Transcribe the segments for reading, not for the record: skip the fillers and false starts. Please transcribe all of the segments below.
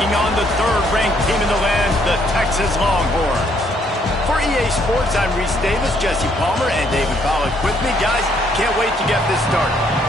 taking on the third-ranked team in the land, the Texas Longhorns. For EA Sports, I'm Reese Davis, Jesse Palmer, and David Pollack with me. Guys, can't wait to get this started.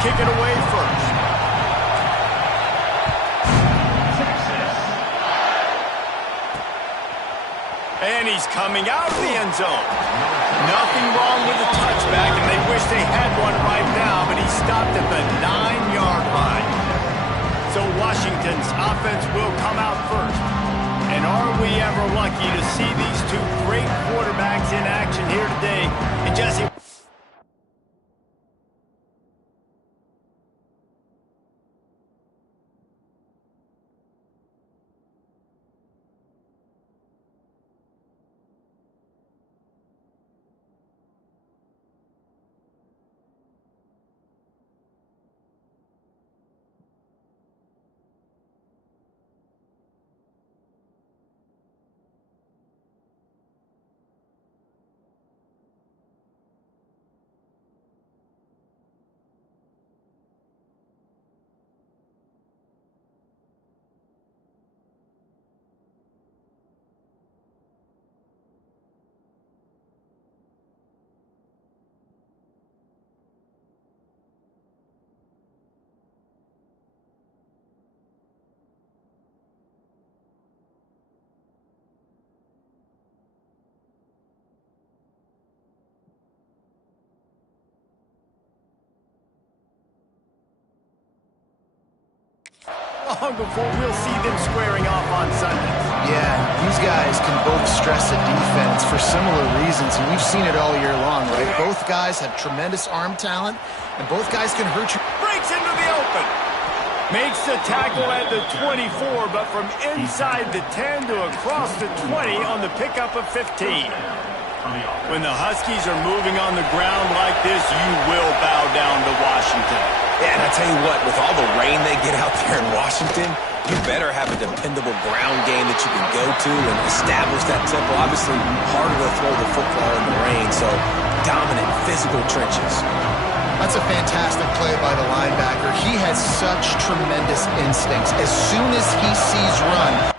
kick it away first. And he's coming out of the end zone. Nothing wrong with the touchback, and they wish they had one right now, but he stopped at the 9-yard line. So Washington's offense will come out first. And are we ever lucky to see these two great quarterbacks in action here today? And Jesse... long before we'll see them squaring off on Sundays. Yeah, these guys can both stress a defense for similar reasons, and we've seen it all year long, right? Both guys have tremendous arm talent, and both guys can hurt you. Breaks into the open. Makes the tackle at the 24, but from inside the 10 to across the 20 on the pickup of 15. When the Huskies are moving on the ground like this, you will bow down to Washington. Yeah, and I tell you what, with all the rain they get out there in Washington, you better have a dependable ground game that you can go to and establish that tempo. Obviously, harder to throw the football in the rain, so dominant physical trenches. That's a fantastic play by the linebacker. He has such tremendous instincts. As soon as he sees run,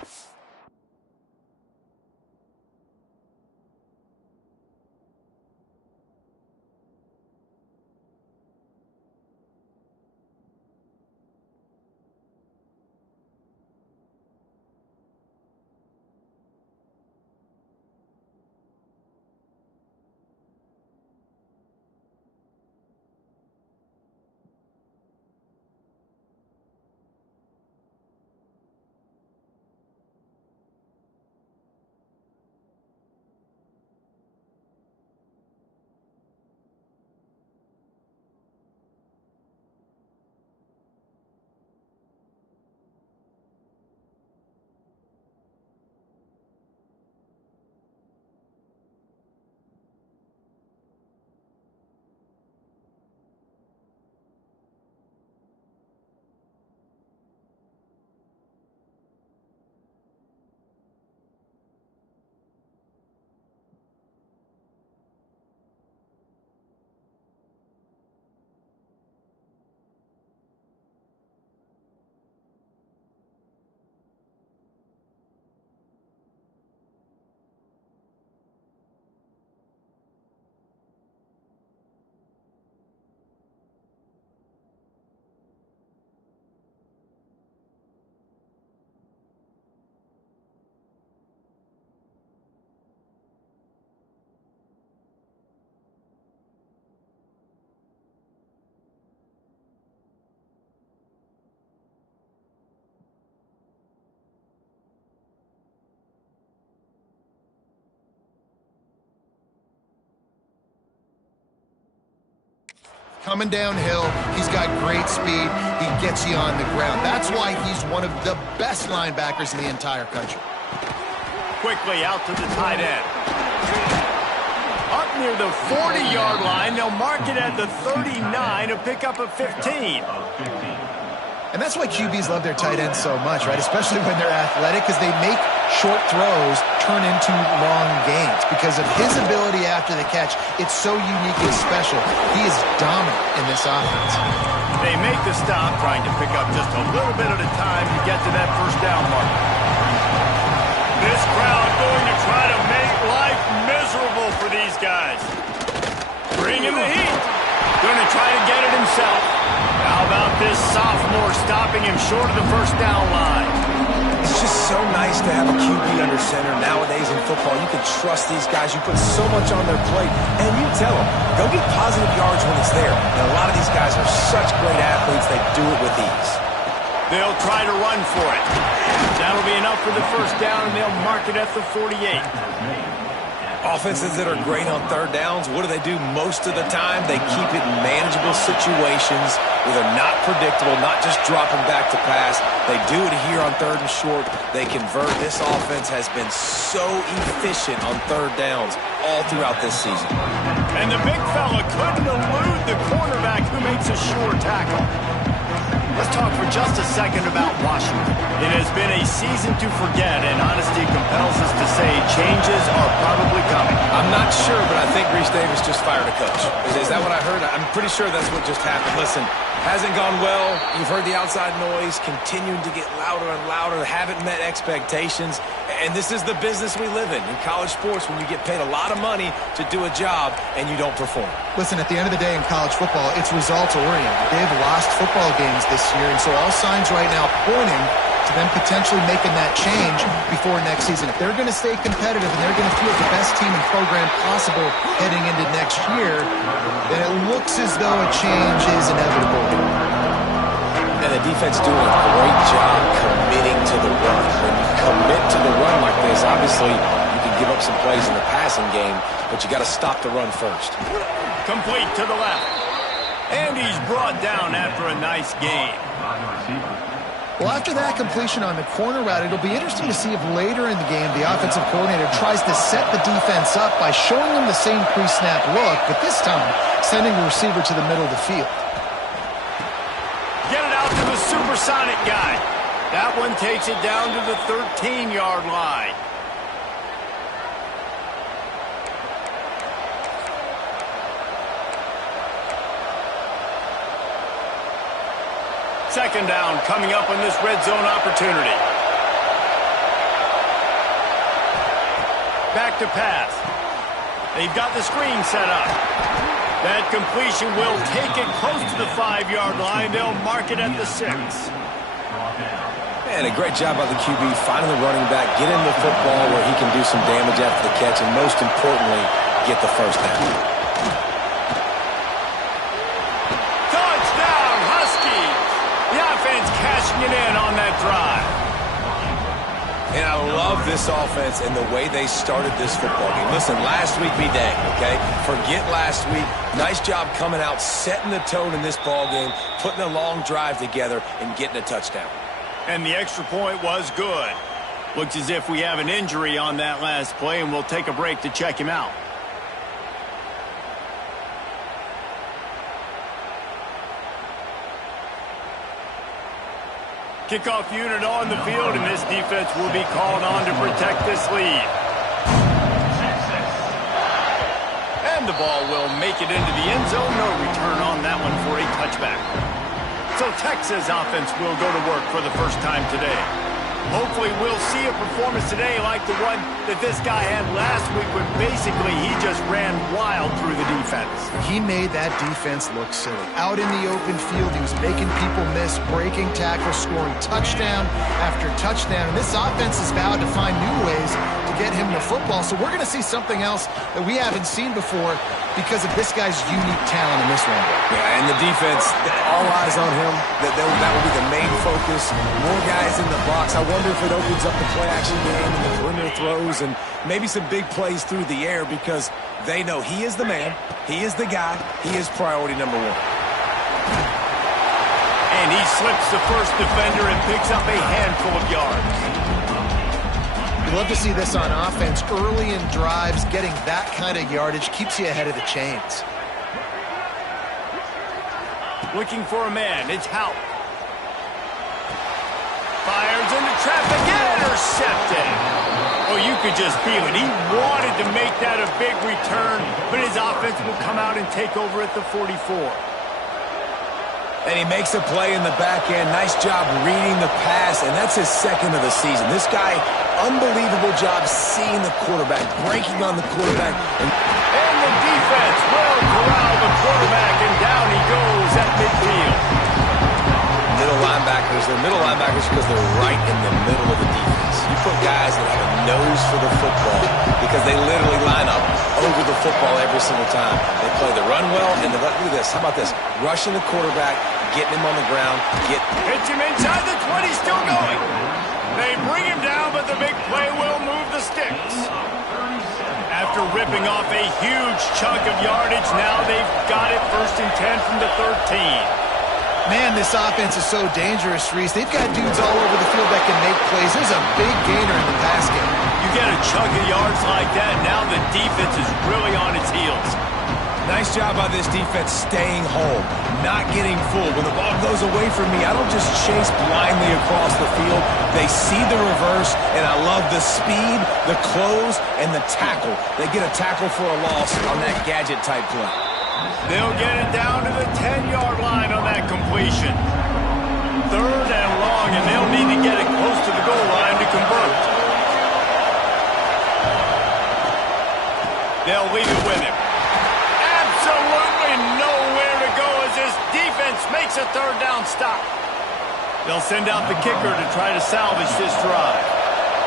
coming downhill, he's got great speed. He gets you on the ground. That's why he's one of the best linebackers in the entire country. Quickly out to the tight end. Up near the 40-yard line, they'll mark it at the 39, a pickup of 15. And that's why QBs love their tight ends so much, right? Especially when they're athletic, because they make short throws turn into long gains. Because of his ability after the catch, it's so uniquely special. He is dominant in this offense. They make the stop, trying to pick up just a little bit at a time to get to that first down mark. This crowd going to try to make life miserable for these guys. Bring him the heat. Going to try to get it himself. this sophomore stopping him short of the first down line. It's just so nice to have a QB under center nowadays in football. You can trust these guys. You put so much on their plate, and you tell them, go get positive yards when it's there. And a lot of these guys are such great athletes, they do it with ease. They'll try to run for it. That'll be enough for the first down, and they'll mark it at the 48. Offenses that are great on third downs, what do most of the time? They keep it in manageable situations where they're not predictable, not just dropping back to pass. They do it here on third and short. They convert. This offense has been so efficient on third downs all throughout this season. And the big fella couldn't elude the cornerback who makes a sure tackle. Let's talk for just a second about Washington. It has been a season to forget, and honesty compels us to say changes are probably coming. I'm not sure, but I think Reese Davis just fired a coach. Is that what I heard? I'm pretty sure that's what just happened. Listen, hasn't gone well. You've heard the outside noise, continuing to get louder and louder, haven't met expectations. And this is the business we live in college sports, when you get paid a lot of money to do a job and you don't perform. Listen, at the end of the day in college football, it's results-oriented. They've lost football games this year, and so all signs right now pointing to them potentially making that change before next season. If they're going to stay competitive and they're going to field the best team and program possible heading into next year, then it looks as though a change is inevitable. And the defense doing a great job committing to the run. When you commit to the run like this, obviously you can give up some plays in the passing game, but you got to stop the run first. Complete to the left. And he's brought down after a nice game. Well, after that completion on the corner route, it'll be interesting to see if later in the game the offensive coordinator tries to set the defense up by showing them the same pre-snap look, but this time sending the receiver to the middle of the field. Get it out to the supersonic guy. That one takes it down to the 13-yard line. Second down coming up on this red zone opportunity. Back to pass. They've got the screen set up. That completion will take it close to the 5-yard line. They'll mark it at the 6. And a great job by the QB finding the running back, get him the football where he can do some damage after the catch, and most importantly, get the first down. Touchdown, Huskies! The offense cashing it in on that drive. And I love this offense and the way they started this football game. Listen, last week be dang, okay? Forget last week. Nice job coming out, setting the tone in this ball game, putting a long drive together, and getting a touchdown. And the extra point was good. Looks as if we have an injury on that last play, and we'll take a break to check him out. Kickoff unit on the field, and this defense will be called on to protect this lead. And the ball will make it into the end zone. No return on that one for a touchback. So Texas offense will go to work for the first time today. Hopefully we'll see a performance today like the one that this guy had last week when basically he just ran wild through the defense. He made that defense look silly. Out in the open field, he was making people miss, breaking tackles, scoring touchdown after touchdown. And this offense is vowed to find new ways to get him the football. So we're going to see something else that we haven't seen before because of this guy's unique talent in this one. Yeah, and the defense, all eyes on him. That will be the main focus. More guys in the box. I wonder if it opens up the play-action game and the perimeter throws and maybe some big plays through the air because they know he is the man, he is the guy, he is priority number one. And he slips the first defender and picks up a handful of yards. You'd love to see this on offense. Early in drives, getting that kind of yardage keeps you ahead of the chains. Looking for a man, it's Houck. Fires into traffic, intercepted. Oh, you could just feel it. He wanted to make that a big return, but his offense will come out and take over at the 44. And he makes a play in the back end. Nice job reading the pass, and that's his second of the season. This guy, unbelievable job seeing the quarterback, breaking on the quarterback. And the defense will corral the quarterback, and down he goes at midfield. middle linebackers because they're right in the middle of the defense. You put guys that have a nose for the football because they literally line up over the football every single time. They play the run well, and look at this. How about this? Rushing the quarterback, getting him on the ground. Hits him inside the 20, still going. They bring him down, but the big play will move the sticks. After ripping off a huge chunk of yardage, now they've got it 1st and 10 from the 13. Man, this offense is so dangerous, Reese. They've got dudes all over the field that can make plays. There's a big gainer in the pass game. You get a chunk of yards like that, now the defense is really on its heels. Nice job by this defense staying home, not getting fooled. When the ball goes away from me, I don't just chase blindly across the field. They see the reverse, and I love the speed, the close, and the tackle. They get a tackle for a loss on that gadget-type play. They'll get it down to the 10-yard line on that completion. 3rd and long, and they'll need to get it close to the goal line to convert. They'll leave it with him. Absolutely nowhere to go as this defense makes a 3rd down stop. They'll send out the kicker to try to salvage this drive.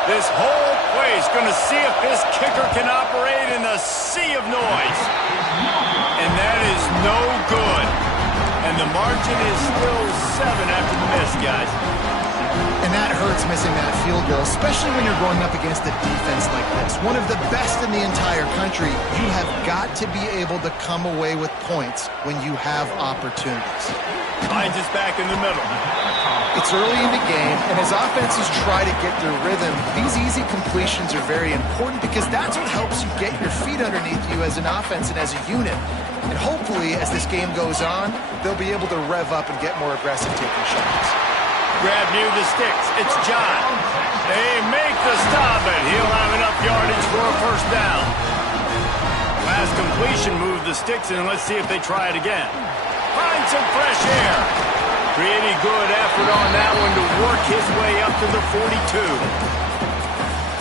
This whole play is going to see if this kicker can operate in the sea of noise. And that is no good. And the margin is still 7 after the miss, guys. And that hurts missing that field goal, especially when you're going up against a defense like this. One of the best in the entire country. You have got to be able to come away with points when you have opportunities. Hines is back in the middle. It's early in the game, and as offenses try to get their rhythm, these easy completions are very important because that's what helps you get your feet underneath you as an offense and as a unit. And hopefully, as this game goes on, they'll be able to rev up and get more aggressive taking shots. Grab near the sticks. It's John. They make the stop, but he'll have enough yardage for a 1st down. Last completion moved the sticks, and let's see if they try it again. Find some fresh air. Pretty good effort on that one to work his way up to the 42.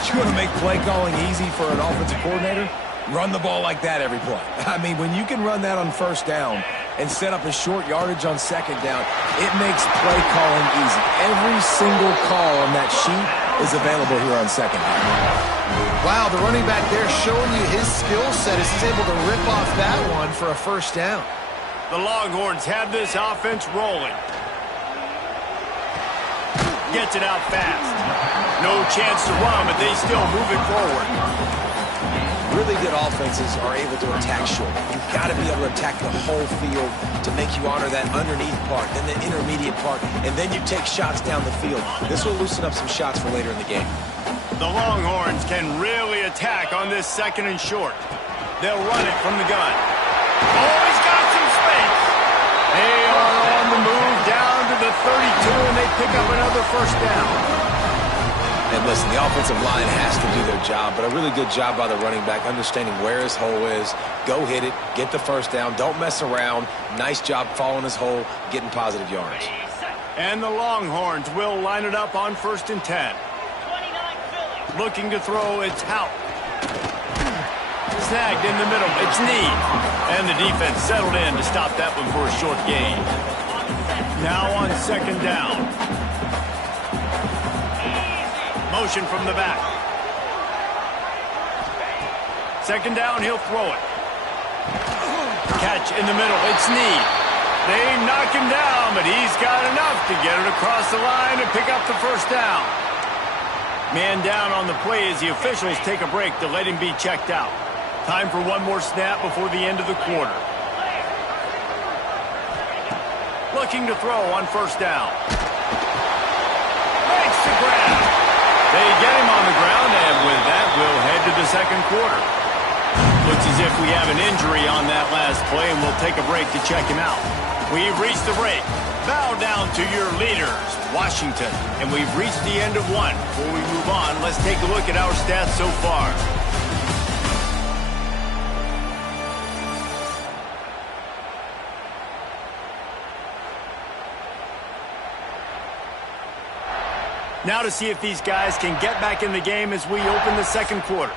You want to make play calling easy for an offensive coordinator? Run the ball like that every play. I mean, when you can run that on 1st down and set up a short yardage on 2nd down, it makes play calling easy. Every single call on that sheet is available here on 2nd down. Wow, the running back there showing you his skill set as he's able to rip off that one for a 1st down. The Longhorns have this offense rolling. Gets it out fast. No chance to run, but they still move it forward. Really good offenses are able to attack short. You've got to be able to attack the whole field to make you honor that underneath part, then the intermediate part, and then you take shots down the field. This will loosen up some shots for later in the game. The Longhorns can really attack on this 2nd and short. They'll run it from the gun. Oh, he's got some space. They are on the move down to the 32, and they pick up another 1st down. And listen, the offensive line has to do their job, but a really good job by the running back, understanding where his hole is. Go hit it, get the 1st down, don't mess around. Nice job following his hole, getting positive yards. And the Longhorns will line it up on 1st and 10. Looking to throw, it's Hout. Snagged in the middle, it's Need. And the defense settled in to stop that one for a short gain. Now on 2nd down. Motion from the back. 2nd down, he'll throw it. Catch in the middle, it's Need. They knock him down, but he's got enough to get it across the line and pick up the 1st down. Man down on the play as the officials take a break to let him be checked out. Time for one more snap before the end of the quarter. Looking to throw on 1st down. Makes the grab. They get him on the ground, and with that, we'll head to the 2nd quarter. Looks as if we have an injury on that last play, and we'll take a break to check him out. We've reached the break. Bow down to your leaders, Washington. And we've reached the end of one. Before we move on, let's take a look at our stats so far. Now to see if these guys can get back in the game as we open the 2nd quarter.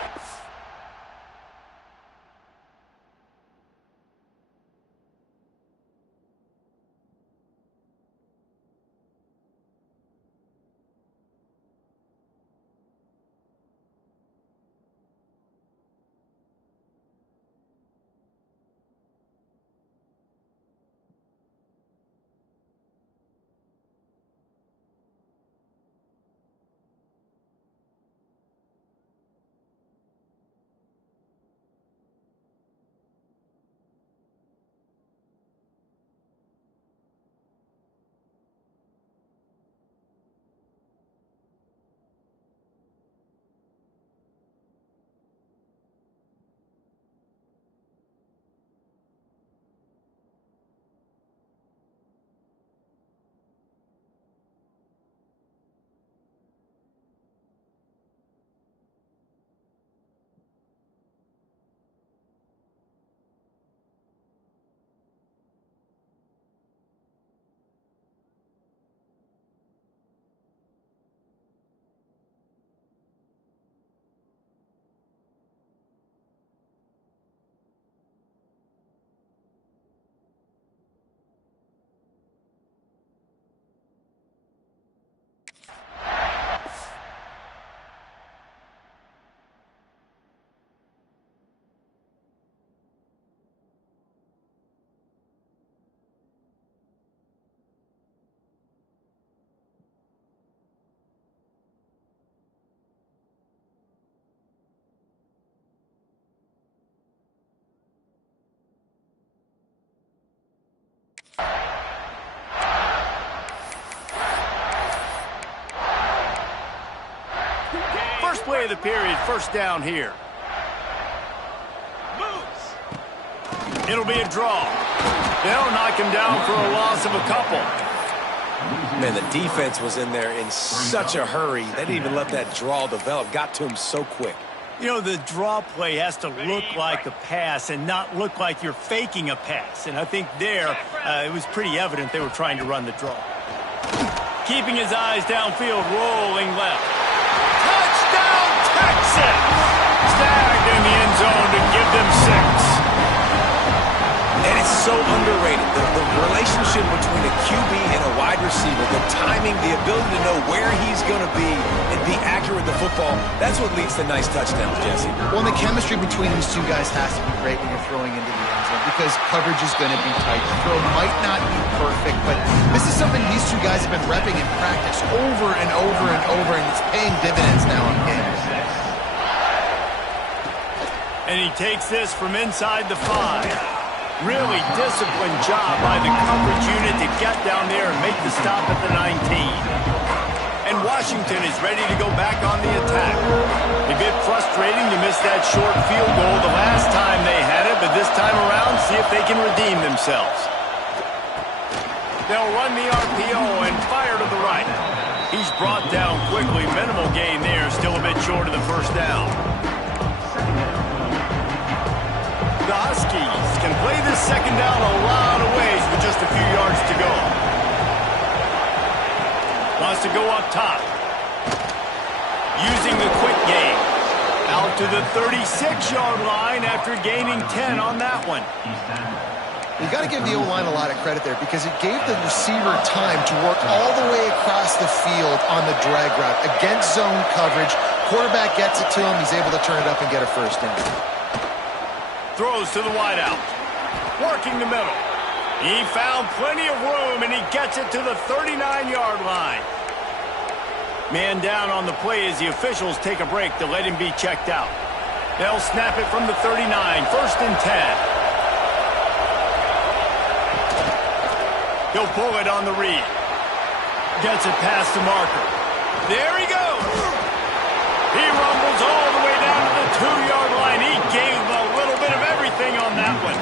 of the period. First down here. It'll be a draw. They'll knock him down for a loss of a couple. Man, the defense was in there in such a hurry. They didn't even let that draw develop. Got to him so quick. You know, the draw play has to look like a pass and not look like you're faking a pass. And I think there, it was pretty evident they were trying to run the draw. Keeping his eyes downfield, rolling left. Touchdown, Texas! Snagged in the end zone to give them 6. And it's so underrated. The relationship between a QB and a wide receiver, the timing, the ability to know where he's going to be and be accurate with the football, that's what leads to nice touchdowns, Jesse. Well, the chemistry between these two guys has to be great when you're throwing into the end zone because coverage is going to be tight. The throw might not be perfect, but this is something these two guys have been repping in practice over and over and over, and it's paying dividends now in games. And he takes this from inside the 5. Really disciplined job by the coverage unit to get down there and make the stop at the 19. And Washington is ready to go back on the attack. A bit frustrating to miss that short field goal the last time they had it, but this time around, see if they can redeem themselves. They'll run the RPO and fire to the right. He's brought down quickly. Minimal gain there, still a bit short of the first down. The Huskies can play this second down a lot of ways with just a few yards to go. Wants to go up top. Using the quick game. Out to the 36-yard line after gaining 10 on that one. You got to give the O-line a lot of credit there because it gave the receiver time to work all the way across the field on the drag route. Against zone coverage, quarterback gets it to him. He's able to turn it up and get a first down. Throws to the wideout. Working the middle. He found plenty of room, and he gets it to the 39-yard line. Man down on the play as the officials take a break to let him be checked out. They'll snap it from the 39. First and 10. He'll pull it on the read. Gets it past the marker. There he goes. He rumbles all the way down to the 2-yard line. He gave a little bit of everything on that one.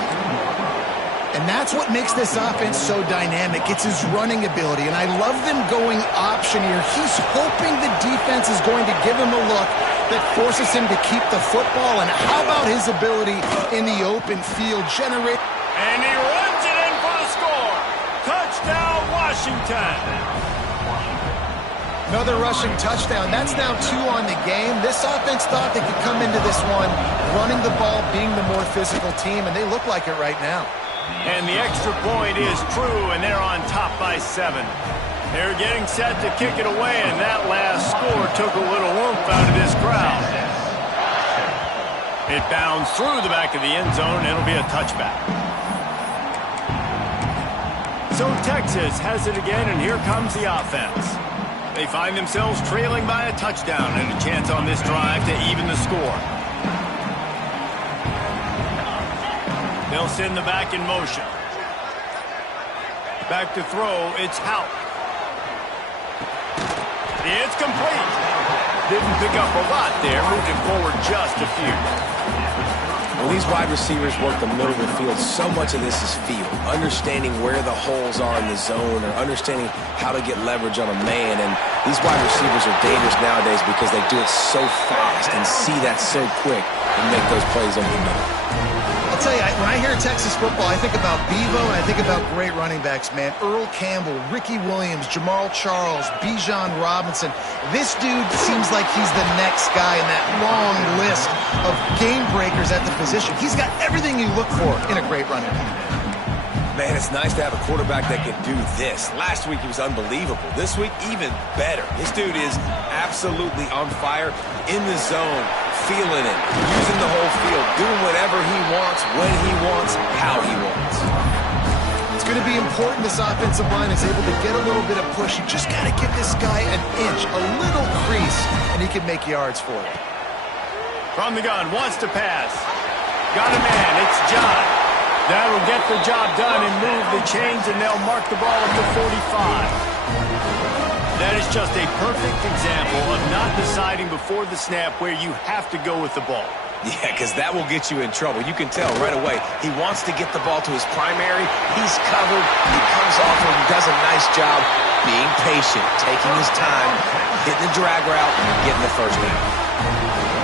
And that's what makes this offense so dynamic. It's his running ability, and I love them going option here. He's hoping the defense is going to give him a look that forces him to keep the football, and how about his ability in the open field generate? And he runs it in for the score. Touchdown, Washington. Another rushing touchdown. That's now 2 on the game. This offense thought they could come into this one running the ball, being the more physical team, and they look like it right now. And the extra point is true, and they're on top by 7. They're getting set to kick it away, and that last score took a little oomph out of this crowd. It bounds through the back of the end zone, and it'll be a touchback. So Texas has it again, and here comes the offense. They find themselves trailing by a touchdown and a chance on this drive to even the score. They'll send the back in motion. Back to throw, it's Houck. It's complete. Didn't pick up a lot there, moving forward just a few. When these wide receivers work the middle of the field, so much of this is feel. Understanding where the holes are in the zone or understanding how to get leverage on a man. And these wide receivers are dangerous nowadays because they do it so fast and see that so quick and make those plays over the middle. I'll tell you, when I hear Texas football, I think about Bevo and I think about great running backs, man. Earl Campbell, Ricky Williams, Jamal Charles, Bijan Robinson. This dude seems like he's the next guy in that long list of game breakers at the position. He's got everything you look for in a great running back. Man, it's nice to have a quarterback that can do this. Last week he was unbelievable. This week, even better. This dude is absolutely on fire, in the zone, feeling it, using the whole field, doing whatever he wants, when he wants, how he wants. It's going to be important this offensive line is able to get a little bit of push. You just got to give this guy an inch, a little crease, and he can make yards for it. From the gun, wants to pass. Got a man, it's John. That'll get the job done and move the chains, and they'll mark the ball at the 45. That is just a perfect example of not deciding before the snap where you have to go with the ball. Yeah, because that will get you in trouble. You can tell right away. He wants to get the ball to his primary. He's covered. He comes off and does a nice job being patient, taking his time, hitting the drag route, and getting the first down.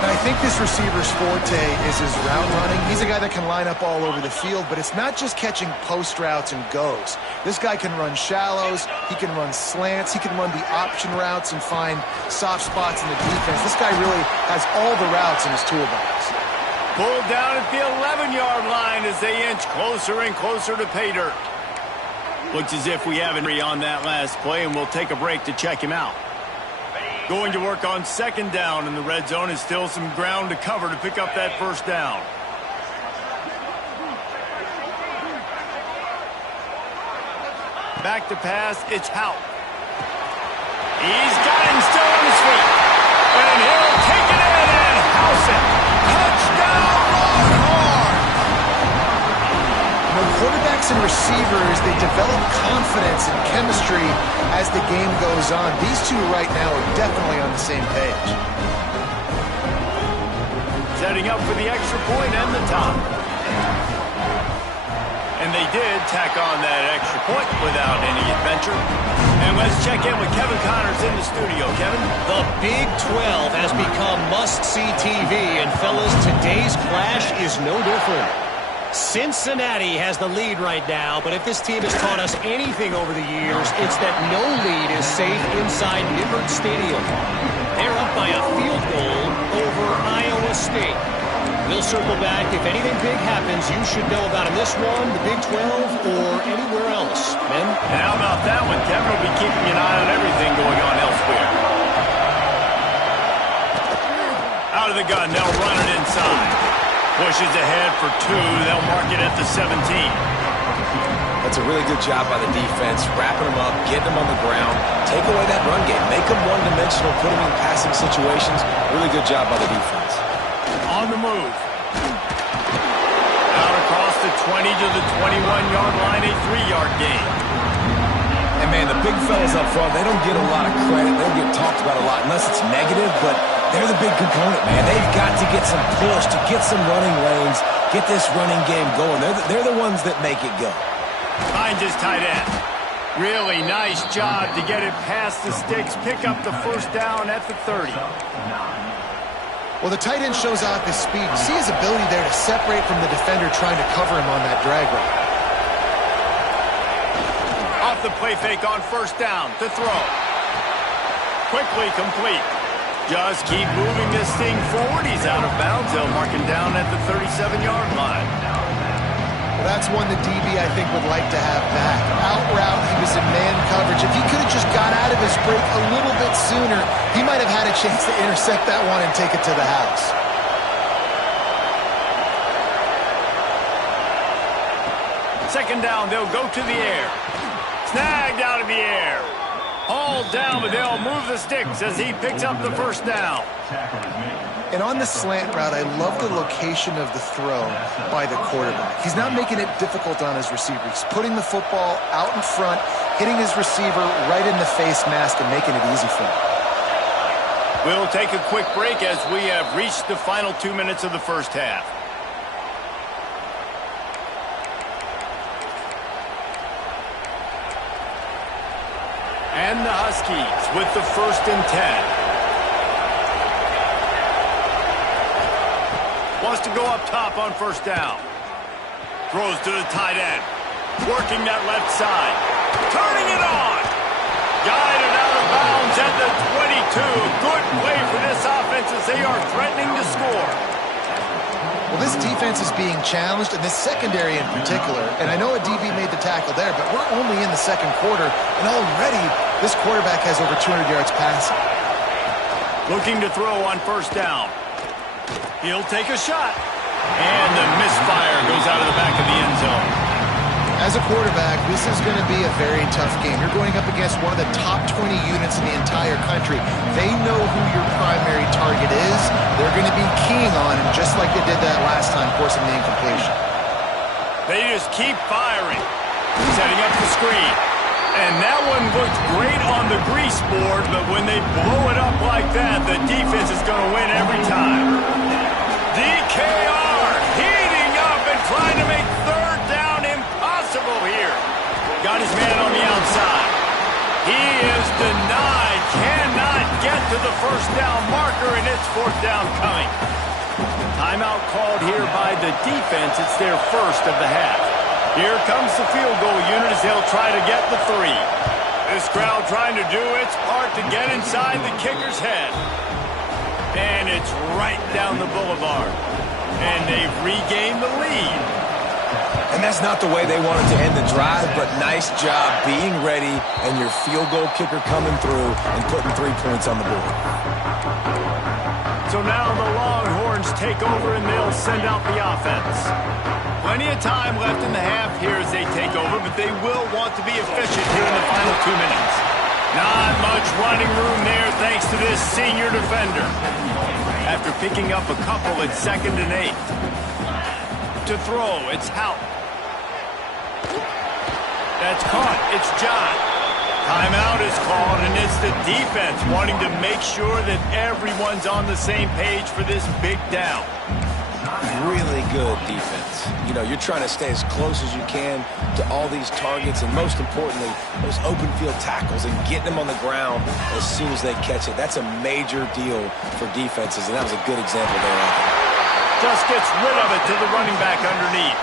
I think this receiver's forte is his route running. He's a guy that can line up all over the field, but it's not just catching post routes and goes. This guy can run shallows, he can run slants, he can run the option routes and find soft spots in the defense. This guy really has all the routes in his toolbox. Pulled down at the 11-yard line as they inch closer and closer to pay dirt. Looks as if we have an on that last play, and we'll take a break to check him out. Going to work on second down in the red zone is still some ground to cover to pick up that first down. Back to pass, it's Hout. He's got him still on his feet. And he'll take it in and house it. Touchdown, Longhorns! You know, quarterbacks and receivers, they develop confidence and chemistry as the game goes on. These two right now are definitely on the same page. Setting up for the extra point and the top. And they did tack on that extra point without any adventure. And let's check in with Kevin Connors in the studio. Kevin? The Big 12 has become must-see TV, and fellas, today's clash is no different. Cincinnati has the lead right now, but if this team has taught us anything over the years, it's that no lead is safe inside Nippert Stadium. They're up by a field goal over Iowa State. We'll circle back. If anything big happens, you should know about in this one, the Big 12, or anywhere else. Men? And how about that one? Kevin will be keeping an eye on everything going on elsewhere. Out of the gun, they'll run it inside. Pushes ahead for two. They'll mark it at the 17. That's a really good job by the defense, wrapping them up, getting them on the ground, take away that run game, make them one-dimensional, put them in passing situations. Really good job by the defense. On the move. Out across the 20 to the 21-yard line, a 3-yard gain. And, man, the big fellas up front, they don't get a lot of credit. They don't get talked about a lot unless it's negative, but they're the big component, man. They've got to get some push, to get some running lanes, get this running game going. They're the ones that make it go. Finds his tight end. Really nice job to get it past the sticks, pick up the first down at the 30. Well, the tight end shows off his speed. You see his ability there to separate from the defender trying to cover him on that drag route. Off the play fake on first down to throw. Quickly complete. Just keep moving this thing forward. He's out of bounds. They'll mark him down at the 37-yard line. Well, that's one the DB, I think, would like to have back. Out route, he was in man coverage. If he could have just got out of his break a little bit sooner, he might have had a chance to intercept that one and take it to the house. Second down, they'll go to the air. Snagged out of the air. Hauled down, but they'll move the sticks as he picks up the first down. And on the slant route, I love the location of the throw by the quarterback. He's not making it difficult on his receiver. He's putting the football out in front, hitting his receiver right in the face mask and making it easy for him. We'll take a quick break as we have reached the final 2 minutes of the first half. And the Huskies with the 1st and 10. Wants to go up top on first down. Throws to the tight end. Working that left side. Turning it on. Guided out of bounds at the 22. Good play for this offense as they are threatening to score. Well, this defense is being challenged, and this secondary in particular. And I know a DB made the tackle there, but we're only in the second quarter, and already this quarterback has over 200 yards passing. Looking to throw on first down. He'll take a shot. And the misfire goes out of the back of the end zone. As a quarterback, this is going to be a very tough game. You're going up against one of the top 20 units in the entire country. They know who your primary target is. They're going to be keying on him, just like they did that last time, forcing the incompletion. They just keep firing. Setting up the screen. And that one looked great on the grease board, but when they blow it up like that, the defense is going to win every time. DKR heating up and trying to make third down impossible here. Got his man on the outside. He is denied, cannot get to the first down marker, and it's fourth down coming. Timeout called here by the defense. It's their first of the half. Here comes the field goal unit as they'll try to get the 3. This crowd trying to do its part to get inside the kicker's head. And it's right down the boulevard. And they've regained the lead. And that's not the way they wanted to end the drive, but nice job being ready and your field goal kicker coming through and putting 3 points on the board. So now the Longhorns take over and they'll send out the offense. Plenty of time left in the half here as they take over, but they will want to be efficient here in the final 2 minutes. Not much running room there thanks to this senior defender. After picking up a couple at 2nd and 8. To throw, it's Hout. That's caught. It's John. Timeout is called, and it's the defense wanting to make sure that everyone's on the same page for this big down. Really good defense. You know, you're trying to stay as close as you can to all these targets, and most importantly, those open field tackles and getting them on the ground as soon as they catch it. That's a major deal for defenses, and that was a good example there. Just gets rid of it to the running back underneath.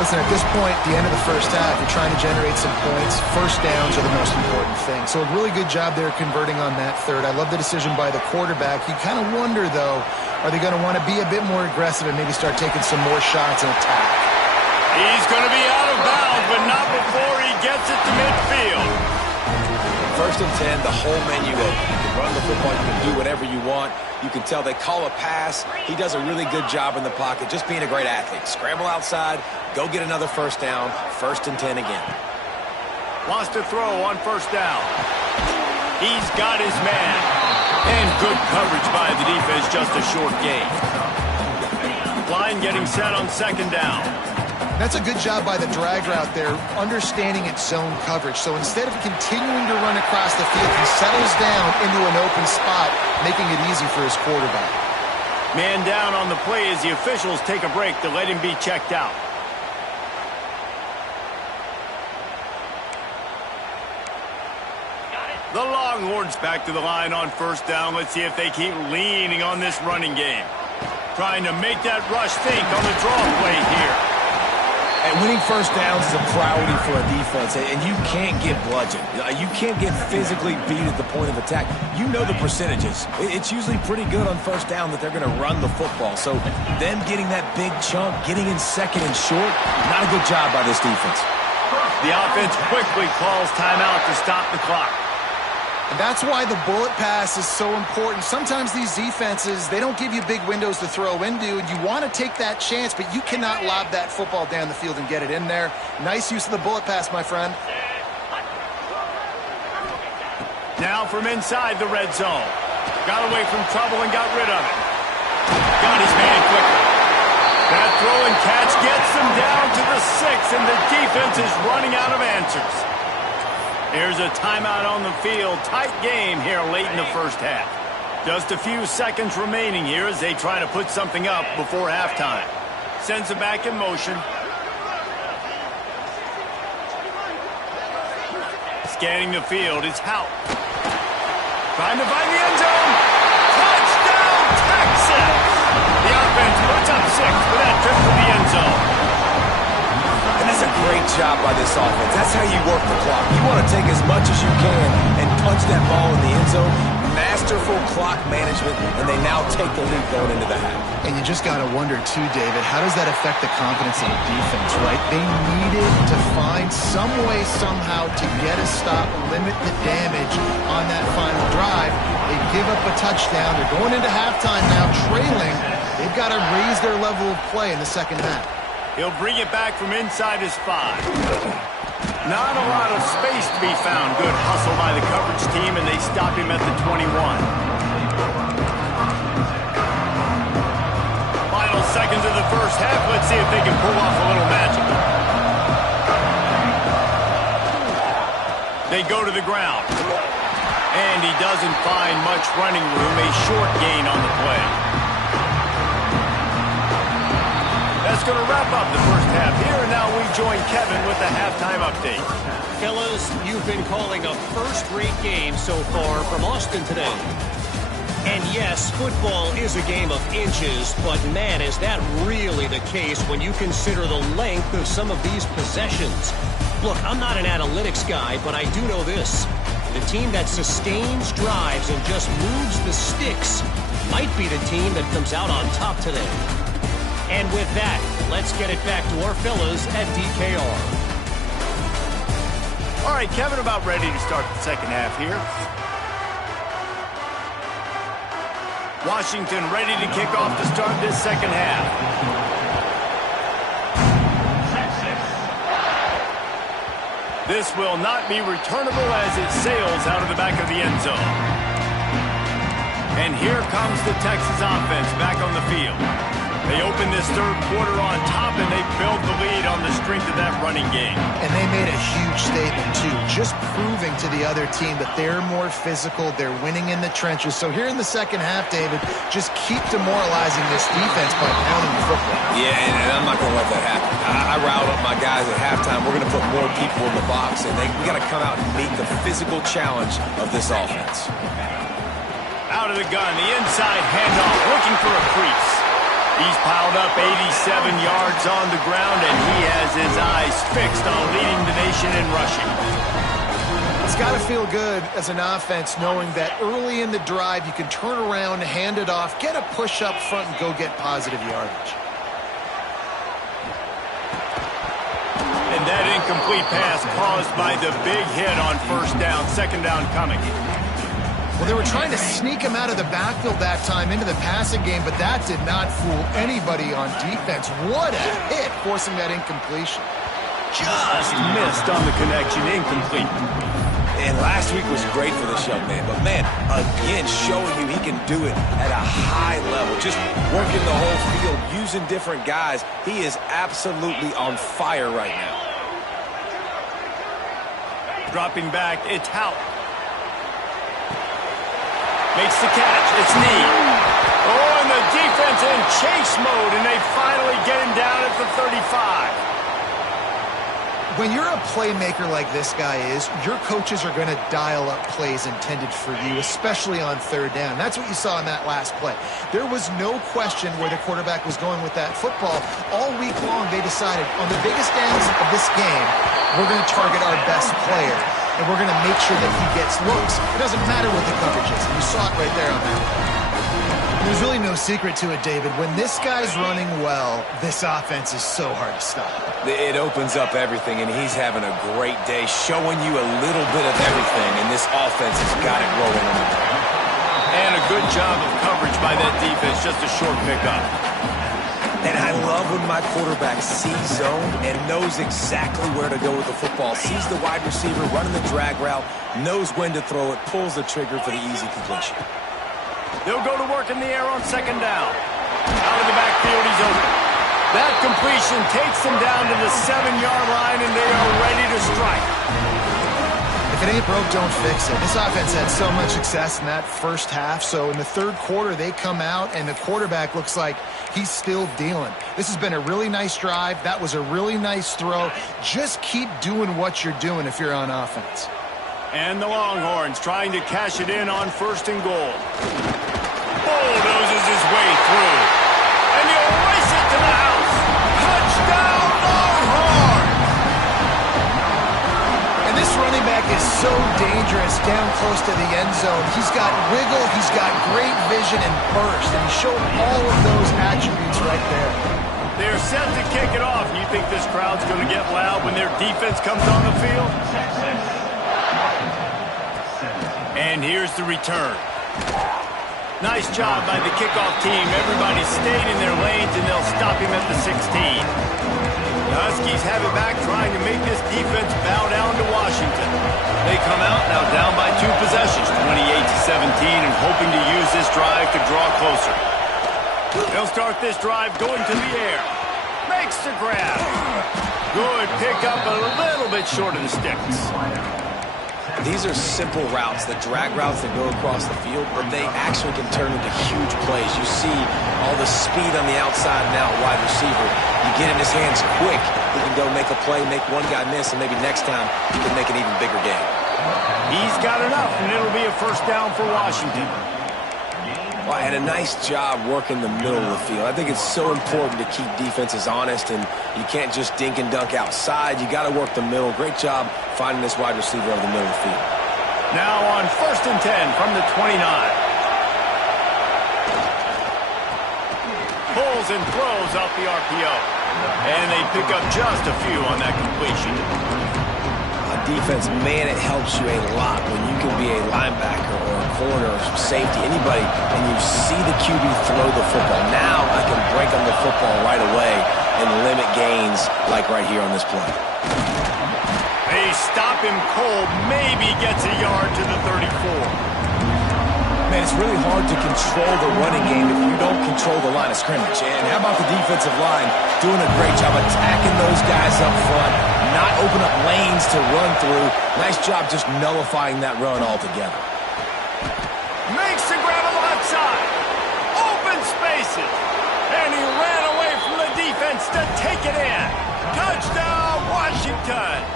Listen, at this point, the end of the first half, you're trying to generate some points. First downs are the most important thing. So a really good job there converting on that third. I love the decision by the quarterback. You kind of wonder, though, are they going to want to be a bit more aggressive and maybe start taking some more shots and attack? He's going to be out of bounds, but not before he gets it to midfield. First and 10, the whole menu open. You can run the football, you can do whatever you want. You can tell they call a pass. He does a really good job in the pocket, just being a great athlete. Scramble outside, go get another first down, 1st and 10 again. Wants to throw on first down. He's got his man. And good coverage by the defense, just a short gain. Line getting set on 2nd down. That's a good job by the drag route there, understanding its zone coverage. So instead of continuing to run across the field, he settles down into an open spot, making it easy for his quarterback. Man down on the play as the officials take a break to let him be checked out. The Longhorns back to the line on first down. Let's see if they keep leaning on this running game. Trying to make that rush think on the draw play here. And winning first downs is a priority for a defense, and you can't get bludgeoned. You can't get physically beat at the point of attack. You know the percentages. It's usually pretty good on first down that they're going to run the football. So them getting that big chunk, getting in 2nd and short, not a good job by this defense. The offense quickly calls timeout to stop the clock. And that's why the bullet pass is so important. Sometimes these defenses, they don't give you big windows to throw into, and you want to take that chance, but you cannot lob that football down the field and get it in there. Nice use of the bullet pass, my friend. Now from inside the red zone. Got away from trouble and got rid of it. Got his man quickly. That throw and catch gets them down to the 6, and the defense is running out of answers. Here's a timeout on the field. Tight game here late in the first half. Just a few seconds remaining here as they try to put something up before halftime. Sends it back in motion. Scanning the field, it's Hout. Trying to find the end zone. Touchdown, Texas! The offense puts up 6 for that trip to the end zone. And that's a great job by this offense. That's how you work the clock. You want to take as much as you can and punch that ball in the end zone. Masterful clock management, and they now take the lead going into the half. And you just got to wonder, too, David, how does that affect the confidence of the defense, right? They needed to find some way, somehow, to get a stop, limit the damage on that final drive. They give up a touchdown. They're going into halftime now, trailing. They've got to raise their level of play in the second half. He'll bring it back from inside his 5. Not a lot of space to be found. Good hustle by the coverage team, and they stop him at the 21. Final seconds of the first half. Let's see if they can pull off a little magic. They go to the ground. And he doesn't find much running room. A short gain on the play. That's going to wrap up the first half here. And now we join Kevin with the halftime update. Fellas, you've been calling a first-rate game so far from Austin today. And yes, football is a game of inches, but man, is that really the case when you consider the length of some of these possessions. Look, I'm not an analytics guy, but I do know this. The team that sustains drives and just moves the sticks might be the team that comes out on top today. And with that, let's get it back to our fellas at DKR. All right, Kevin, about ready to start the second half here. Washington ready to kick off to start this second half. This will not be returnable as it sails out of the back of the end zone. And here comes the Texas offense back on the field. They open this third quarter on top, and they build the lead on the strength of that running game. And they made a huge statement, too, just proving to the other team that they're more physical, they're winning in the trenches. So here in the second half, David, just keep demoralizing this defense by pounding the football. Yeah, and I'm not going to let that happen. I riled up my guys at halftime. We're going to put more people in the box, and we got to come out and meet the physical challenge of this offense. Out of the gun, the inside handoff, looking for a crease. He's piled up 87 yards on the ground, and he has his eyes fixed on leading the nation in rushing. It's got to feel good as an offense knowing that early in the drive you can turn around, hand it off, get a push up front, and go get positive yardage. And that incomplete pass caused by the big hit on first down, second down coming. Well, they were trying to sneak him out of the backfield that time into the passing game, but that did not fool anybody on defense. What a hit, forcing that incompletion. Just missed on the connection, incomplete. And last week was great for this young man, but man, again, showing you he can do it at a high level, just working the whole field, using different guys. He is absolutely on fire right now. Dropping back, it's Hout. Makes the catch. It's Neal. Oh, and the defense in chase mode, and they finally get him down at the 35. When you're a playmaker like this guy is, your coaches are going to dial up plays intended for you, especially on third down. That's what you saw in that last play. There was no question where the quarterback was going with that football. All week long, they decided, on the biggest downs of this game, we're going to target our best player. And we're going to make sure that he gets looks. It doesn't matter what the coverage is. You saw it right there on that. There's really no secret to it, David. When this guy's running well, this offense is so hard to stop. It opens up everything, and he's having a great day, showing you a little bit of everything, and this offense has got it rolling on the ground. And a good job of coverage by that defense, just a short pickup. And I love when my quarterback sees zone and knows exactly where to go with the football, sees the wide receiver running the drag route, knows when to throw it, pulls the trigger for the easy completion. They'll go to work in the air on second down. Out of the backfield, he's open. That completion takes them down to the 7-yard line, and they are ready to strike. If it ain't broke, don't fix it. This offense had so much success in that first half, so in the third quarter, they come out, and the quarterback looks like he's still dealing. This has been a really nice drive. That was a really nice throw. Just keep doing what you're doing if you're on offense. And the Longhorns trying to cash it in on first and goal. Bulldozes his way through. And he'll race it to the house. Touchdown, Longhorns! And this running back is so dangerous down close to the end zone. He's got wiggle, he's got great vision and burst, and he showed all of those attributes right there. They're set to kick it off. You think this crowd's going to get loud when their defense comes on the field? And here's the return. Nice job by the kickoff team. Everybody stayed in their lanes, and they'll stop him at the 16. The Huskies have it back, trying to make this defense bow down to Washington. They come out now down by 2 possessions, 28-17, and hoping to use this drive to draw closer. They'll start this drive going to the air. Makes the grab. Good pick up, a little bit short of the sticks. These are simple routes, the drag routes that go across the field, but they actually can turn into huge plays. You see all the speed on the outside and out wide receiver. You get in his hands quick, he can go make a play, make one guy miss, and maybe next time he can make an even bigger game. He's got enough, and it'll be a first down for Washington. Well, and a nice job working the middle of the field. I think it's so important to keep defenses honest, and you can't just dink and dunk outside. You got to work the middle. Great job finding this wide receiver over the middle of the field. Now on 1st and 10 from the 29. Pulls and throws off the RPO. And they pick up just a few on that completion. Defense, man, it helps you a lot when you can be a linebacker or a corner or safety, anybody, and you see the QB throw the football. Now I can break on the football right away and limit gains like right here on this play. They stop him cold, maybe gets a yard to the 34. Man, it's really hard to control the running game if you don't control the line of scrimmage. And how about the defensive line doing a great job attacking those guys up front, not open up lanes to run through. Nice job just nullifying that run altogether. Makes the grab on the left side. Open spaces. And he ran away from the defense to take it in. Touchdown, Washington.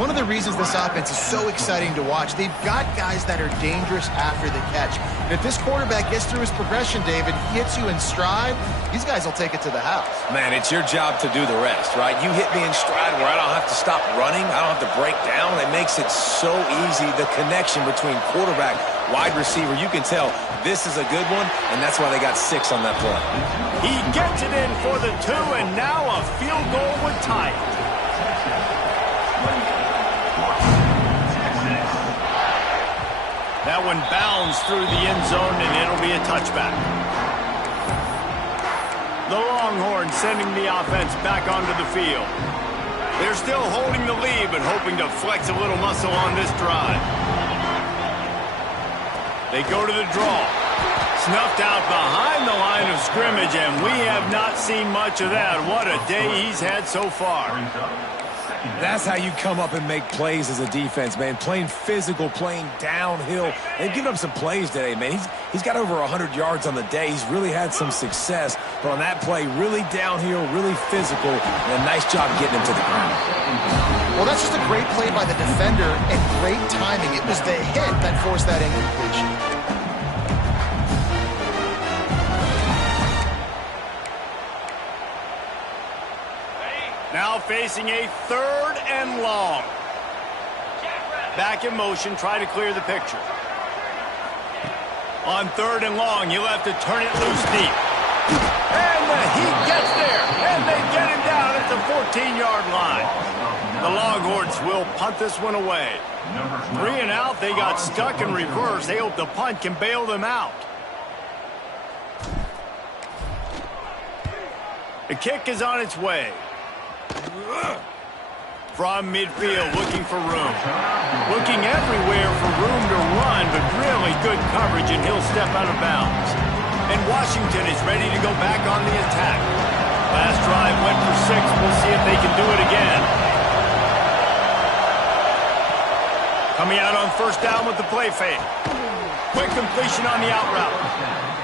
One of the reasons this offense is so exciting to watch, they've got guys that are dangerous after the catch. And if this quarterback gets through his progression, David, hits you in stride, these guys will take it to the house. Man, it's your job to do the rest, right? You hit me in stride where I don't have to stop running. I don't have to break down. It makes it so easy, the connection between quarterback, wide receiver. You can tell this is a good one, and that's why they got 6 on that play. He gets it in for the 2, and now a field goal would tie it. That one bounds through the end zone, and it'll be a touchback. The Longhorns sending the offense back onto the field. They're still holding the lead, but hoping to flex a little muscle on this drive. They go to the draw. Snuffed out behind the line of scrimmage, and we have not seen much of that. What a day he's had so far. That's how you come up and make plays as a defense, man. Playing physical, playing downhill. They've given up some plays today, man. He's got over 100 yards on the day. He's really had some success. But on that play, really downhill, really physical, and a nice job getting him to the ground. Well, that's just a great play by the defender and great timing. It was the hit that forced that incompletion. Now facing a 3rd and long. Back in motion, try to clear the picture. On 3rd and long, you'll have to turn it loose deep. And he gets there, and they get him down at the 14-yard line. The Longhorns will punt this one away. 3 and out, they got stuck in reverse. They hope the punt can bail them out. The kick is on its way. From midfield, looking for room. Looking everywhere for room to run, but really good coverage, and he'll step out of bounds. And Washington is ready to go back on the attack. Last drive went for 6. We'll see if they can do it again. Coming out on 1st down with the play fake. Quick completion on the out route.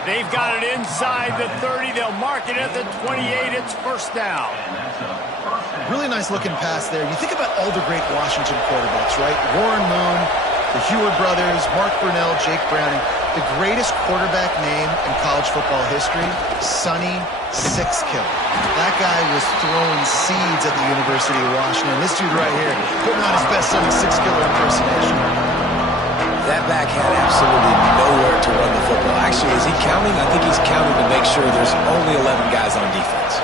They've got it inside the 30. They'll mark it at the 28. It's 1st down. Really nice looking pass there. You think about all the great Washington quarterbacks, right? Warren Moon, the Heward brothers, Mark Brunell, Jake Browning. The greatest quarterback name in college football history, Sonny Sixkill. That guy was throwing seeds at the University of Washington. This dude right here, putting on his best Sonny Sixkill impersonation. That back had absolutely nowhere to run the football. Actually, is he counting? I think he's counting to make sure there's only 11 guys on defense.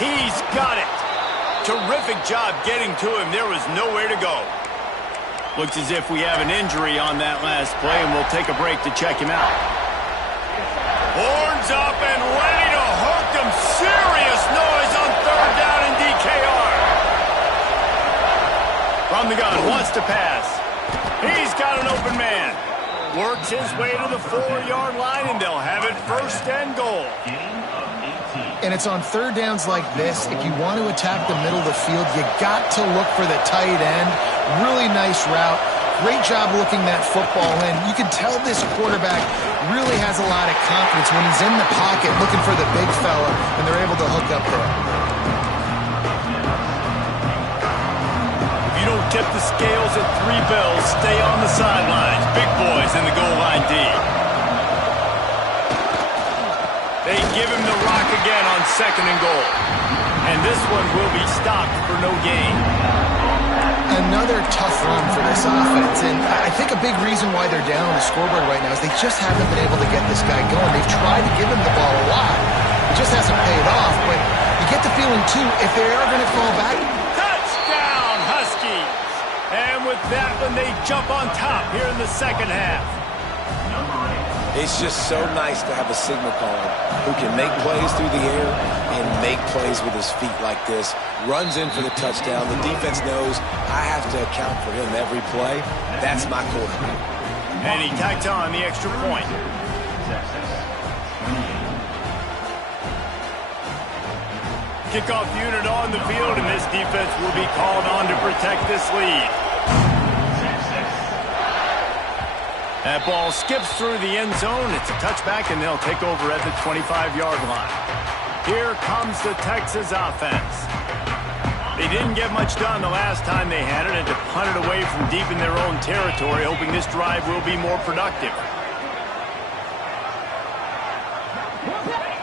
He's got it. Terrific job getting to him. There was nowhere to go. Looks as if we have an injury on that last play, and we'll take a break to check him out. Horns up and ready to hook him. Serious noise on 3rd down in DKR. From the gun, wants to pass. He's got an open man. Works his way to the 4-yard line, and they'll have it 1st and goal. And it's on third downs like this. If you want to attack the middle of the field, you got to look for the tight end. Really nice route. Great job looking that football in. You can tell this quarterback really has a lot of confidence when he's in the pocket looking for the big fella, and they're able to hook up there. If you don't tip the scales at 3 bills, stay on the sidelines. Big boys in the goal line D. They give him the rock again on 2nd and goal. And this one will be stopped for no gain. Another tough run for this offense, and I think a big reason why they're down on the scoreboard right now is they just haven't been able to get this guy going. They've tried to give him the ball a lot. It just hasn't paid off, but you get the feeling, too, if they are going to fall back. Touchdown, Huskies! And with that one, they jump on top here in the second half. It's just so nice to have a signal caller who can make plays through the air and make plays with his feet like this. Runs in for the touchdown. The defense knows I have to account for him every play. That's my quarterback. And he tacks on the extra point. Kickoff unit on the field, and this defense will be called on to protect this lead. That ball skips through the end zone. It's a touchback, and they'll take over at the 25-yard line. Here comes the Texas offense. They didn't get much done the last time they had it, and to punt it away from deep in their own territory, hoping this drive will be more productive.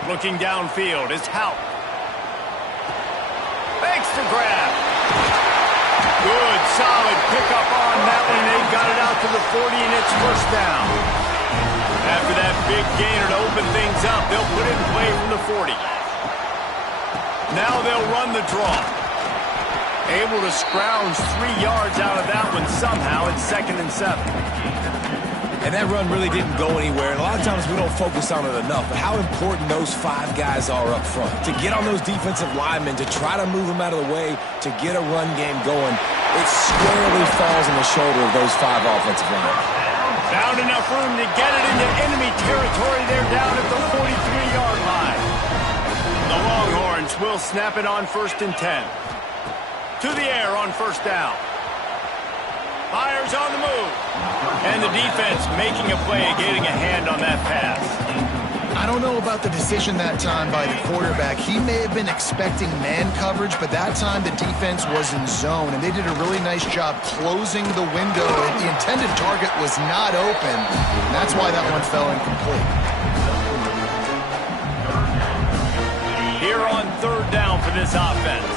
Looking downfield is Houck. Makes the grab. Good, solid pickup on that one. They got it out to the 40, and it's first down. After that big gainer to open things up, they'll put it in play from the 40. Now they'll run the draw. Able to scrounge 3 yards out of that one somehow. It's 2nd and 7. And that run really didn't go anywhere. And a lot of times we don't focus on it enough. But how important those 5 guys are up front. To get on those defensive linemen, to try to move them out of the way, to get a run game going, it squarely falls on the shoulder of those 5 offensive linemen. Found enough room to get it into enemy territory. They're down at the 43-yard line. The Longhorns will snap it on 1st and 10. To the air on 1st down. Fires on the move. And the defense making a play, getting a hand on that pass. I don't know about the decision that time by the quarterback. He may have been expecting man coverage, but that time the defense was in zone, and they did a really nice job closing the window. The intended target was not open, and that's why that one fell incomplete. Here on 3rd down for this offense.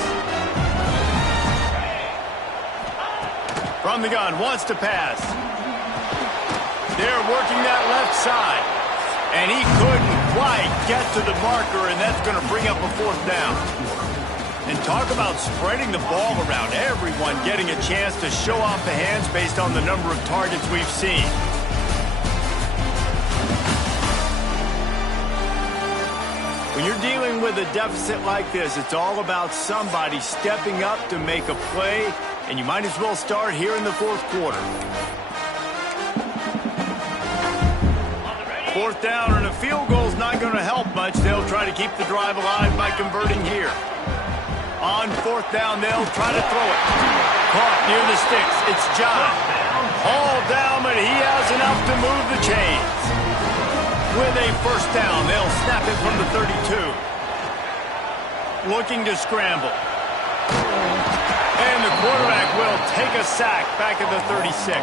From the gun, wants to pass. They're working that left side. And he couldn't quite get to the marker, and that's going to bring up a 4th down. And talk about spreading the ball around. Everyone getting a chance to show off the hands based on the number of targets we've seen. When you're dealing with a deficit like this, it's all about somebody stepping up to make a play, and you might as well start here in the 4th quarter. 4th down, and a field goal's not going to help much. They'll try to keep the drive alive by converting here. On 4th down, they'll try to throw it. Caught near the sticks. It's John. Hauled down, but he has enough to move the chains. With a 1st down, they'll snap it from the 32. Looking to scramble. And the quarterback will take a sack back at the 36.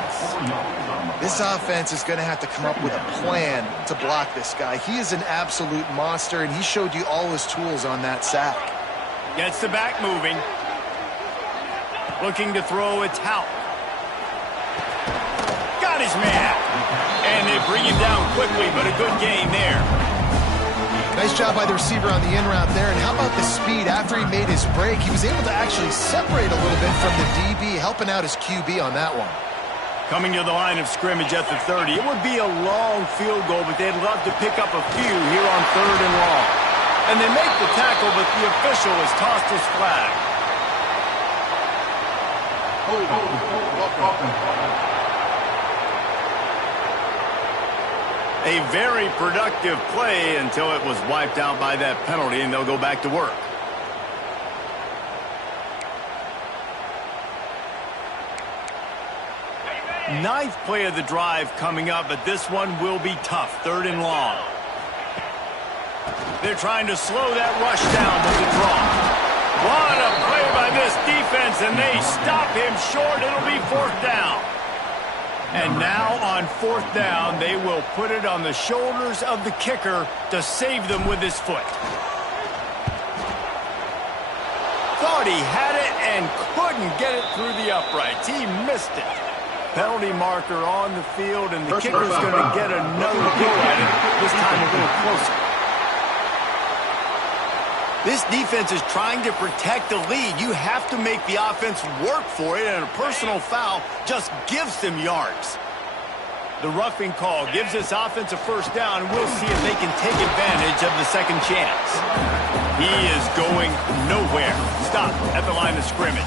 This offense is going to have to come up with a plan to block this guy. He is an absolute monster, and he showed you all his tools on that sack. Gets the back moving. Looking to throw, it's Houck. Got his man. And they bring him down quickly, but a good gain there. Nice job by the receiver on the in route there. And how about the speed? After he made his break, he was able to actually separate a little bit from the DB, helping out his QB on that one. Coming to the line of scrimmage at the 30. It would be a long field goal, but they'd love to pick up a few here on 3rd and long. And they make the tackle, but the official has tossed his flag. A very productive play until it was wiped out by that penalty, and they'll go back to work. Ninth play of the drive coming up, but this one will be tough. 3rd and long. They're trying to slow that rush down with the draw. What a play by this defense, and they stop him short. It'll be 4th down. And now on 4th down, they will put it on the shoulders of the kicker to save them with his foot. Thought he had it and couldn't get it through the uprights. He missed it. Penalty marker on the field, and the kicker's going to get another go at it, this time a little closer. This defense is trying to protect the lead. You have to make the offense work for it, and a personal foul just gives them yards. The roughing call gives this offense a 1st down, and we'll see if they can take advantage of the second chance. He is going nowhere. Stop at the line of scrimmage.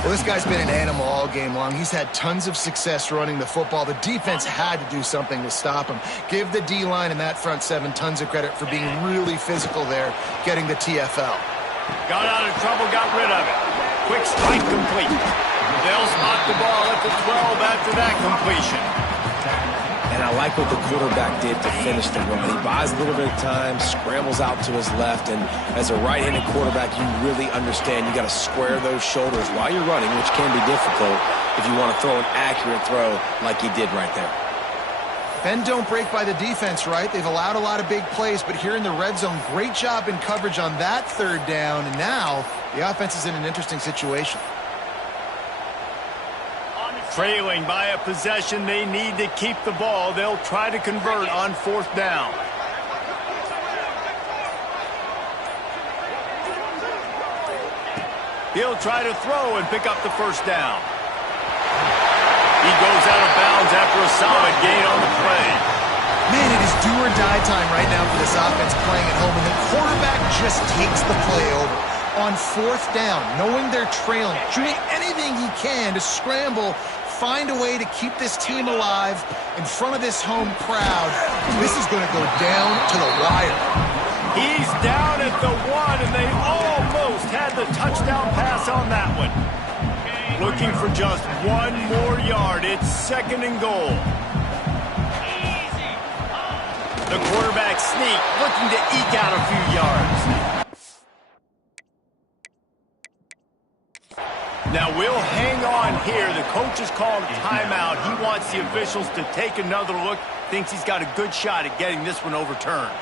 Well, this guy's been an animal all game long. He's had tons of success running the football. The defense had to do something to stop him. Give the D-line and that front 7 tons of credit for being really physical there, getting the TFL. Got out of trouble, got rid of it. Quick strike complete. They'll spot the ball at the 12 after that completion. And I like what the quarterback did to finish the run. He buys a little bit of time, scrambles out to his left, and as a right-handed quarterback, you really understand you got to square those shoulders while you're running, which can be difficult if you want to throw an accurate throw like he did right there. Bend don't break by the defense, right? They've allowed a lot of big plays, but here in the red zone, great job in coverage on that 3rd down, and now the offense is in an interesting situation. Trailing by a possession, they need to keep the ball. They'll try to convert on 4th down. He'll try to throw and pick up the 1st down. He goes out of bounds after a solid gain on the play. Man, it is do or die time right now for this offense playing at home, and the quarterback just takes the play over. On 4th down, knowing they're trailing, doing anything he can to scramble, find a way to keep this team alive in front of this home crowd. This is going to go down to the wire. He's down at the 1, and they almost had the touchdown pass on that one. Looking for just 1 more yard. It's 2nd and goal. The quarterback sneak, looking to eke out a few yards. Now we'll hang on here. The coach has called a timeout. He wants the officials to take another look. Thinks he's got a good shot at getting this one overturned.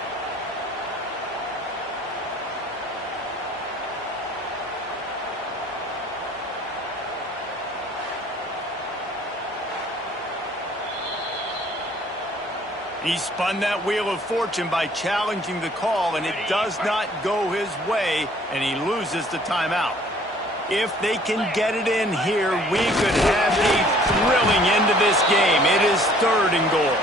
He spun that wheel of fortune by challenging the call, and it does not go his way, and he loses the timeout. If they can get it in here, we could have a thrilling end to this game. It is 3rd and goal.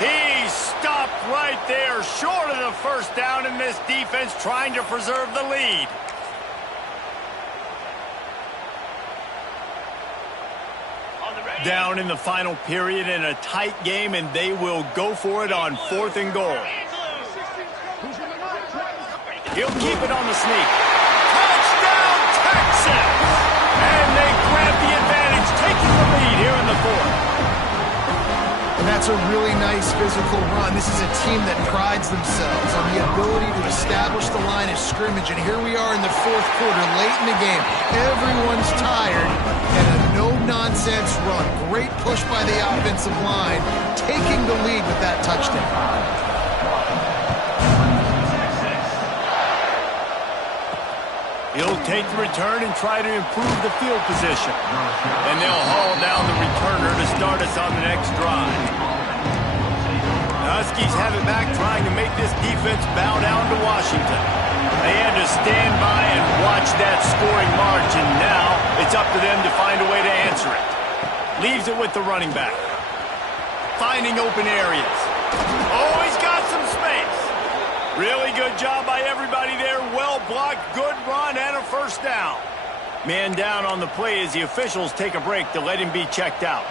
He stopped right there, short of the 1st down, and this defense trying to preserve the lead. Down in the final period in a tight game, and they will go for it on 4th and goal. He'll keep it on the sneak. Touchdown, Texas! And they grab the advantage, taking the lead here in the 4th. And that's a really nice physical run. This is a team that prides themselves on the ability to establish the line of scrimmage. And here we are in the 4th quarter, late in the game. Everyone's tired, and a no-nonsense run. Great push by the offensive line, taking the lead with that touchdown. He'll take the return and try to improve the field position. And they'll haul down the returner to start us on the next drive. The Huskies have it back, trying to make this defense bow down to Washington. They had to stand by and watch that scoring march, and now it's up to them to find a way to answer it. Leaves it with the running back. Finding open areas. Oh, he's got some space. Really good job by everybody there. Well blocked, good run, and a 1st down. Man down on the play as the officials take a break to let him be checked out.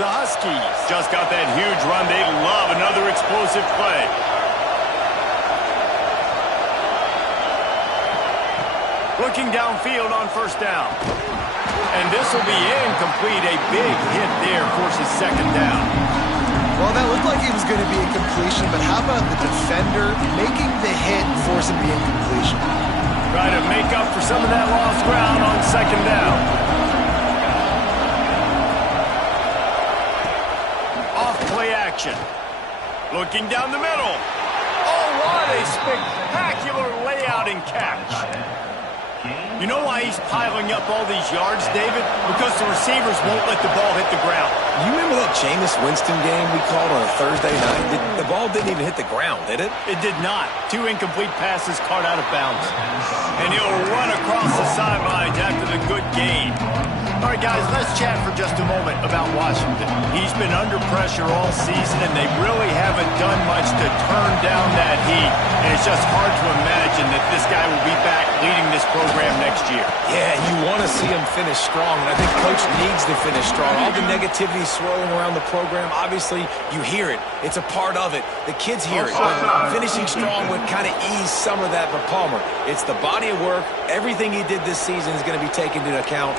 The Huskies just got that huge run. They love another explosive play. Looking downfield on first down. And this will be incomplete. A big hit there forces second down. Well, that looked like it was going to be a completion, but how about the defender making the hit forcing the incompletion? Try to make up for some of that lost ground on second down. Off play action. Looking down the middle. Oh, what a spectacular layout and catch. You know why he's piling up all these yards, David? Because the receivers won't let the ball hit the ground. You remember that Jameis Winston game we called on a Thursday night? The ball didn't even hit the ground, did it? It did not. 2 incomplete passes caught out of bounds. And he'll run across the sidelines after the good gain. All right, guys, let's chat for just a moment about Washington. He's been under pressure all season, and they really haven't done much to turn down that heat. And it's just hard to imagine that this guy will be back leading this program next year. Yeah, and you want to see him finish strong, and I think Coach needs to finish strong. All the negativity swirling around the program, obviously, you hear it. It's a part of it. The kids hear it. But finishing strong would kind of ease some of that for Palmer. It's the body of work. Everything he did this season is going to be taken into account.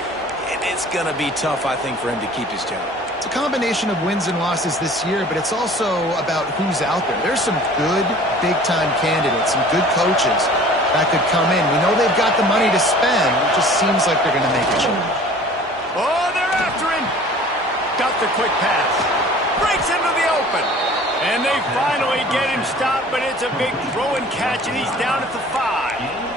And it's going to be tough, I think, for him to keep his job. It's a combination of wins and losses this year, but it's also about who's out there. There's some good big-time candidates, some good coaches that could come in. We know they've got the money to spend. It just seems like they're going to make a change. Oh, they're after him. Got the quick pass. Breaks into the open. And they finally get him stopped, but it's a big throw and catch, and he's down at the 5.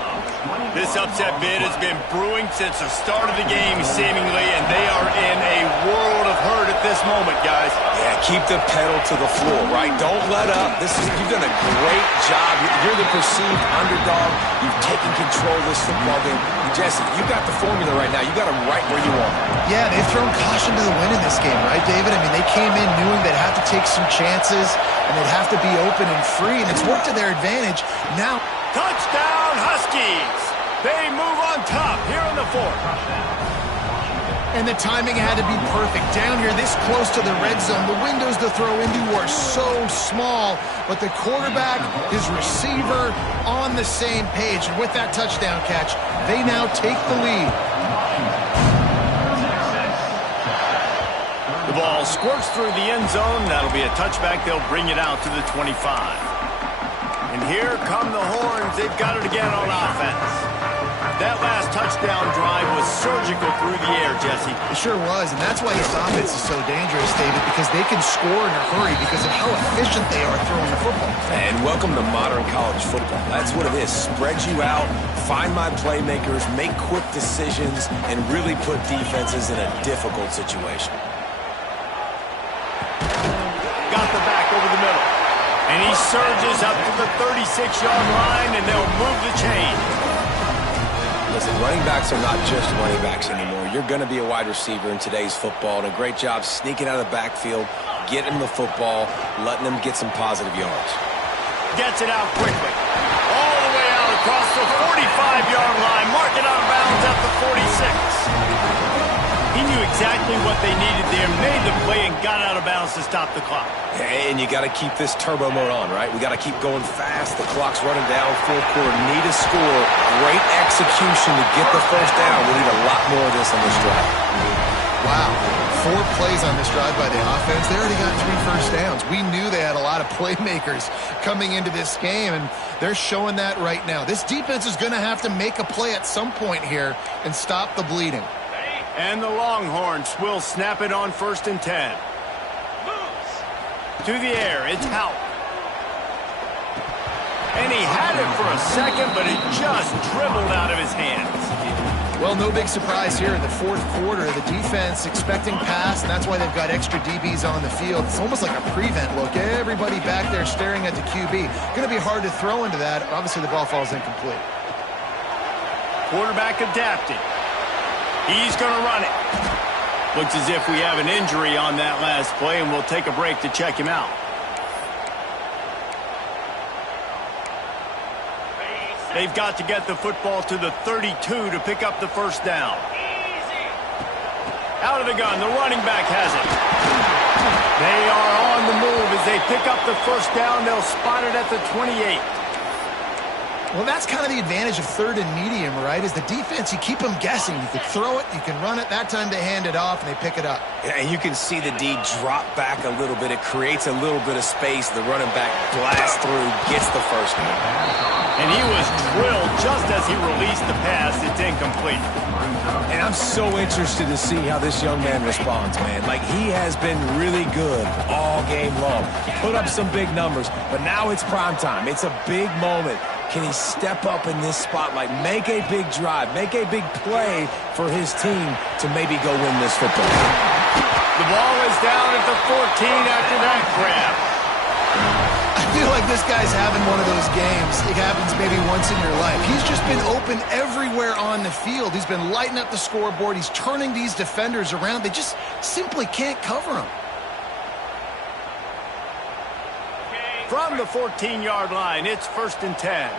This upset bid has been brewing since the start of the game, seemingly, and they are in a world of hurt at this moment, guys. Yeah, keep the pedal to the floor, right? Don't let up. You've done a great job. You're the perceived underdog. You've taken control of this football game. Jesse, you got the formula right now. You got them right where you want them. Yeah, they've thrown caution to the wind in this game, right, David? I mean, they came in knowing they'd have to take some chances, and they'd have to be open and free, and it's worked to their advantage. Now, touchdown, Huskies! They move on top here in the 4th. And the timing had to be perfect. Down here, this close to the red zone, the windows to throw into are so small, but the quarterback, his receiver, on the same page. And with that touchdown catch, they now take the lead. The ball squirts through the end zone. That'll be a touchback. They'll bring it out to the 25. And here come the Horns. They've got it again on offense. That last touchdown drive was surgical through the air, Jesse. It sure was, and that's why this offense is so dangerous, David, because they can score in a hurry because of how efficient they are throwing the football. And welcome to modern college football. That's what it is. Spread you out, find my playmakers, make quick decisions, and really put defenses in a difficult situation. Got the back over the middle. And he surges up to the 36-yard line, and they'll move the chain. Listen, running backs are not just running backs anymore. You're going to be a wide receiver in today's football, and a great job sneaking out of the backfield, getting the football, letting them get some positive yards. Gets it out quickly. All the way out across the 45-yard line. Mark it out of bounds at the 46. He knew exactly what they needed there, made the play, and got out of bounds to stop the clock. And you got to keep this turbo mode on, right? We got to keep going fast. The clock's running down. 4th quarter, need a score. Great execution to get the first down. We need a lot more of this on this drive. Wow. 4 plays on this drive by the offense. They already got 3 first downs. We knew they had a lot of playmakers coming into this game, and they're showing that right now. This defense is going to have to make a play at some point here and stop the bleeding. And the Longhorns will snap it on 1st and 10. To the air, it's Houck. And he had it for a second, but it just dribbled out of his hands. Well, no big surprise here in the 4th quarter. The defense expecting pass, and that's why they've got extra DBs on the field. It's almost like a prevent look. Everybody back there staring at the QB. Going to be hard to throw into that. Obviously, the ball falls incomplete. Quarterback adapting. He's going to run it. Looks as if we have an injury on that last play, and we'll take a break to check him out. They've got to get the football to the 32 to pick up the first down. Out of the gun, the running back has it. They are on the move as they pick up the first down. They'll spot it at the 28. Well, that's kind of the advantage of third and medium, right? Is the defense, you keep them guessing. You can throw it, you can run it. That time they hand it off, and they pick it up. Yeah, and you can see the D drop back a little bit. It creates a little bit of space. The running back blasts through, gets the first down. And he was drilled just as he released the pass. It's incomplete. And I'm so interested to see how this young man responds, man. Like, he has been really good all game long. Put up some big numbers, but now it's prime time. It's a big moment. Can he step up in this spotlight, make a big drive, make a big play for his team to maybe go win this football game? The ball is down at the 14 after that grab. I feel like this guy's having one of those games. It happens maybe once in your life. He's just been open everywhere on the field. He's been lighting up the scoreboard. He's turning these defenders around. They just simply can't cover him. From the 14-yard line, it's 1st and 10.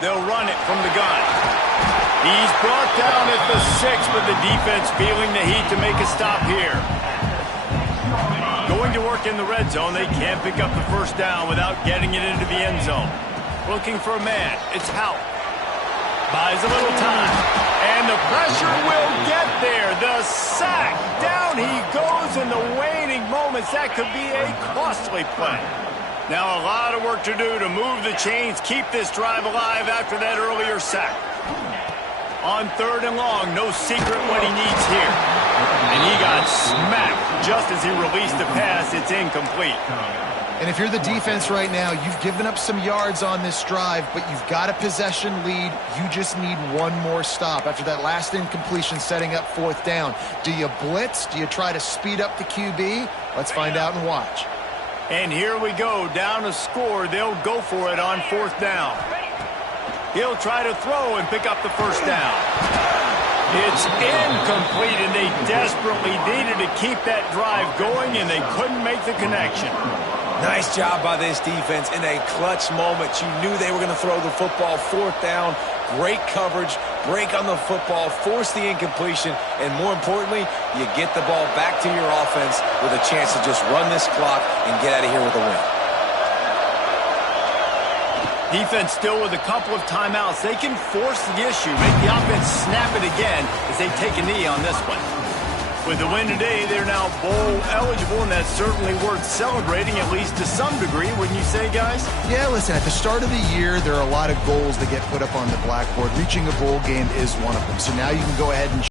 They'll run it from the gun. He's brought down at the 6, but the defense feeling the heat to make a stop here. Going to work in the red zone, they can't pick up the first down without getting it into the end zone. Looking for a man, it's Howell. Buys a little time, and the pressure will get there. The sack, down he goes in the waning moments. That could be a costly play. Now a lot of work to do to move the chains, keep this drive alive after that earlier sack. On 3rd and long, no secret what he needs here. And he got smacked just as he released the pass. It's incomplete. And if you're the defense right now, you've given up some yards on this drive, but you've got a possession lead. You just need one more stop. After that last incompletion setting up 4th down, do you blitz? Do you try to speed up the QB? Let's find out and watch. And here we go, down a score. They'll go for it on 4th down. He'll try to throw and pick up the first down. It's incomplete, and they desperately needed to keep that drive going, and they couldn't make the connection. Nice job by this defense in a clutch moment. You knew they were going to throw the football. 4th down, great coverage, break on the football, force the incompletion, and more importantly, you get the ball back to your offense with a chance to just run this clock and get out of here with a win. Defense still with a couple of timeouts. They can force the issue, make the offense snap it again as they take a knee on this one. With the win today, they're now bowl eligible, and that's certainly worth celebrating, at least to some degree, wouldn't you say, guys? Yeah, listen, at the start of the year, there are a lot of goals that get put up on the blackboard. Reaching a bowl game is one of them. So now you can go ahead and